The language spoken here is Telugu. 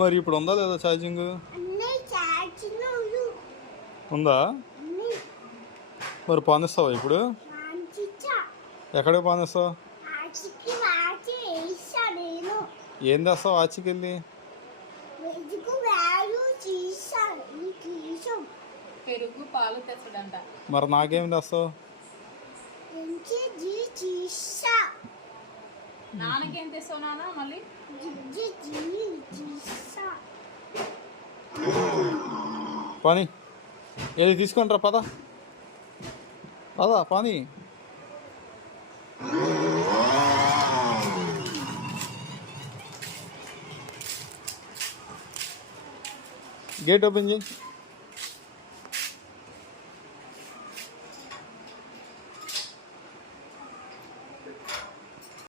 మరి ఇప్పుడు ఉందా లేదా ఛార్జింగ్? ఉందా? మరి పానిస్తావా ఇప్పుడు? ఎక్కడికి పానిస్తావు? ఏం తెస్తావు వాచికి వెళ్ళి? పెరుగు పాలు తెచ్చడంట. మరి నాకేమి తెస్తావు? నాన్నకేం తెస్తావు నాన్న? మళ్ళీ పాని వెళ్ళి తీసుకుంటారా? పద పద పాని. గేట్ ఓపెన్ చేయి.